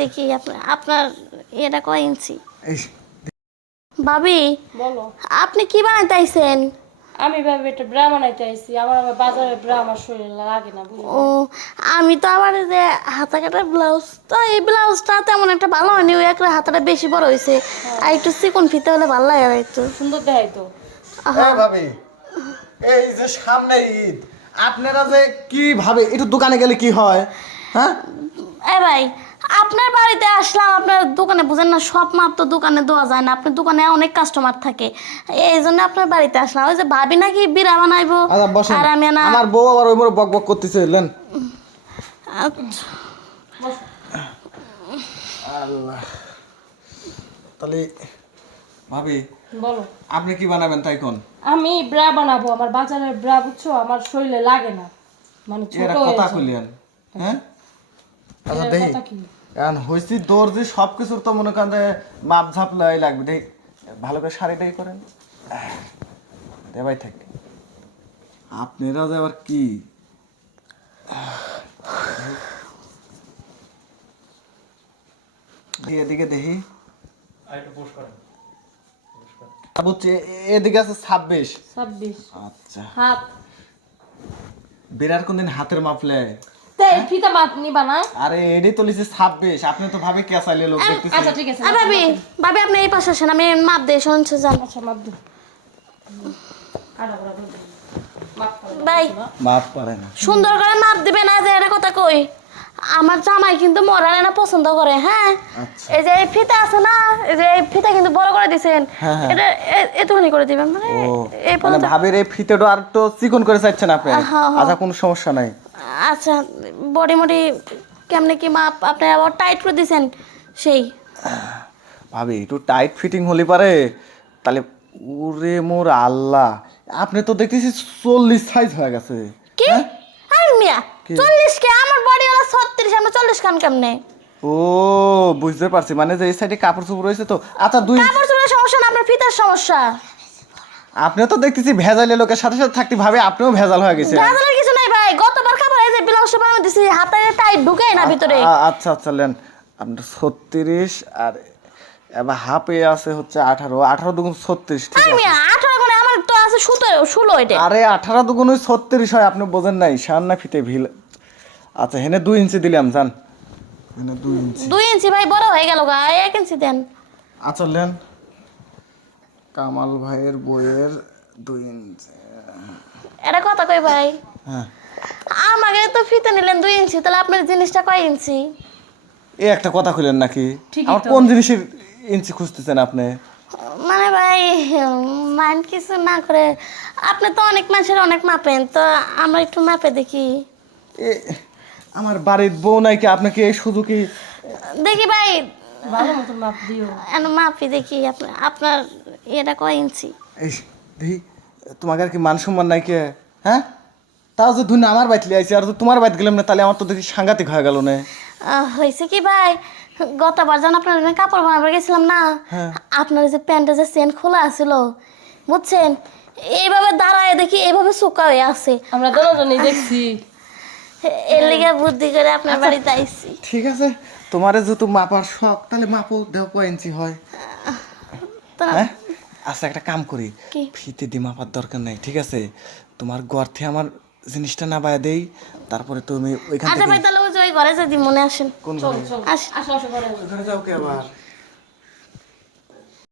দেখি আপনার আপনার এটা কয় ইঞ্চি? ভাবি বলো। আপনি কি বানাইতে আইছেন? আমি ভাবি একটা ব্রা বানাইতে আইছি আমার আবার বাজারে ব্রা আমার শরীরে লাগে না বুঝলি? ও আমি তো এই যে হাতা কাটা ব্লাউজ তো এই ব্লাউজটা তেমন একটা ভালো হয়নি ওই একটা হাতাটা বেশি বড় হয়েছে আর একটু চিকন ফিতে হলে ভালো লাগে আর একটু। সুন্দর দেখাই তো এই ভাবি এই যে সামনে ঈদ আপনারা যে কি ভাবে একটু দোকানে গেলে কি হয়? হ্যাঁ? এ ভাই আপনার বাড়িতে আসলাম আপনার দোকানে বুঝেন না সব মাপ তো দোকানে দেওয়া যায় না। আপনার দোকানে অনেক কাস্টমার থাকে। এই জন্য আপনার বাড়িতে আসলাম। ওই যে ভাবি নাকি বিড়া বানাইবো? আচ্ছা আর আমি না আমার বউ আবার ওই বক বক করতেছে লেন আচ্ছা, আল্লাহ। তাহলে ভাবি বলো। আপনি কি বানাবেন তাই কোন? আমি ব্রা বানাবো আমার বাজারের ব্রা বুঝছ? আমার শরীরে লাগে না। মানে ছোট কথা। কইলেন। হ্যাঁ? আচ্ছা দেখি। হইছি দর্জি সব কিছুর তো মনে করেন যে মাপ ঝাপ লাই লাগবে। দেখি ভালো করে শাড়িটাই করেন। দেবাই থাকে। আপনারা যে আবার কি? এদিকে দেখি। বুঝছি এদিকে আছে ছাব্বিশ। ছাব্বিশ। আচ্ছা। হাত। বিরাট কোনদিন হাতের মাপলে তাই ফিতা মাপ নিবা না। আরে এডি তো লিখছে ছাব্বিশ আপনি তো ভাবে কে লোক দেখতেছি আচ্ছা ঠিক আছে ভাবি ভাবি আপনি এই পাশে আসেন আমি মাপ দিয়ে শুনছি যান। আচ্ছা মাপ দিন। কাটা করা করে দিন। মাপ করে দিন। ভাই মাপ পারে না সুন্দর করে মাপ দিবে না যে এটা কথা কই। আমার জামাই কিন্তু মরালে না পছন্দ করে হ্যাঁ? আচ্ছা। এই যে এই ফিতা আছে না এই যে এই ফিতা কিন্তু বড় করে দিছেন হ্যাঁ, হ্যাঁ। এটা এ- একটুখানি করে দিবেন মানে এই মানে ভাবের এই ফিতেটা আর তো চিকন করে চাইছেন আপনি? হ্যাঁ, হ্যাঁ। আচ্ছা কোনো সমস্যা নাই। আচ্ছা বডি মডি কেমনে কি মাপ আপনি আবার টাইট করে দিছেন? সেই। ভাবি একটু টাইট ফিটিং হলে পারে। তাহলে ওরে মোর আল্লাহ। আপনি তো দেখতেছি চল্লিশ সাইজ হয়ে গেছে। কি? আর মিয়া চল্লিশ কে? আমার বডি হলো ছত্রিশ আমরা চল্লিশ খান কেমনে? ও বুঝতে পারছি। মানে যে এই সাইডে কাপড় চোপড় রয়েছে তো। আচ্ছা দুই কাপড় চোপড়ের সমস্যা না আপনার ফিতার সমস্যা। আপনিও তো দেখতেছি ভেজালে লোকের সাথে সাথে থাকতে। ভাবে আপনিও ভেজাল হয়ে গেছে। ভেজালের কিছু ব্লাউজটা বানাই দিছি হাতে টাইট ঢুকে না ভিতরে। আচ্ছা আচ্ছা লেন আপনার ছত্রিশ আর এবার হাফে আছে হচ্ছে আঠারো আঠারো দুগুণ ছত্রিশ ঠিক আছে? আঠারো করে আমার তো আছে সতেরো ষোলো এটা। আরে আঠারো দুগুণ ওই ছত্রিশ হয় আপনি বোঝেন নাই সান্না ফিতে ভিল। আচ্ছা হেনে দুই ইঞ্চি দিলাম জান হেনে দুই ইঞ্চি। দুই ইঞ্চি ভাই বড় হয়ে গেল গা এক ইঞ্চি দেন। আচ্ছা লেন কামাল ভাইয়ের বইয়ের দুই ইঞ্চি। এটা কথা কই ভাই? হ্যাঁ। আমাকে তো ফিতে নিলেন দুই ইঞ্চি তাহলে আপনার জিনিসটা কয় ইঞ্চি? এই একটা কথা খুলেন নাকি? আমার কোন জিনিসের ইঞ্চি খুঁজতেছেন আপনি? মানে ভাই মাইন্ড কিছু না করে আপনি তো অনেক মানুষের অনেক মাপেন তো আমরা একটু মাপে দেখি। এ আমার বাড়ির বউ নাই কি আপনাকে এই কি দেখি ভাই। ভালো মতো মাপ দিও। এন মাপি দেখি আপনার আপনার এটা কয় ইঞ্চি? এই দেখি তোমাকে আর কি মান সম্মান নাই কে? হ্যাঁ? তাও যে ধুন আমার বাইত লিয়ে আইছি আর তো তোমার বাইত গেলাম না তাহলে আমার তো দেখি সাংঘাতিক হয়ে গেল না। আহ, হয়েছে কি ভাই? গতবার যখন আপনার জন্য কাপড় বানাবার গেছিলাম না হ্যাঁ। আপনার যে প্যান্টের যে চেন খোলা আছিল বুঝছেন? এইভাবে দাঁড়ায় দেখি এইভাবে শুকা হয়ে আছে। আমরা দুজনই দেখছি। এর লিগে বুদ্ধি করে আপনার বাড়িতে আইছি। ঠিক আছে তোমার যেহেতু মাপার শখ তাহলে মাপো দেও কয় ইঞ্চি হয়। তো হ্যাঁ? আচ্ছা একটা কাম করি। ফিতে দিয়ে মাপার দরকার নাই ঠিক আছে? তোমার গর্থে আমার জিনিসটা না বায়া দেই তারপরে তুমি ওইখান আচ্ছা ভাই তাহলে ওই ঘরে যদি মনে আসেন। কোন চল ঘরে? চল। আসো। আসো ঘরে আসো। ঘরে যাও কে আবার?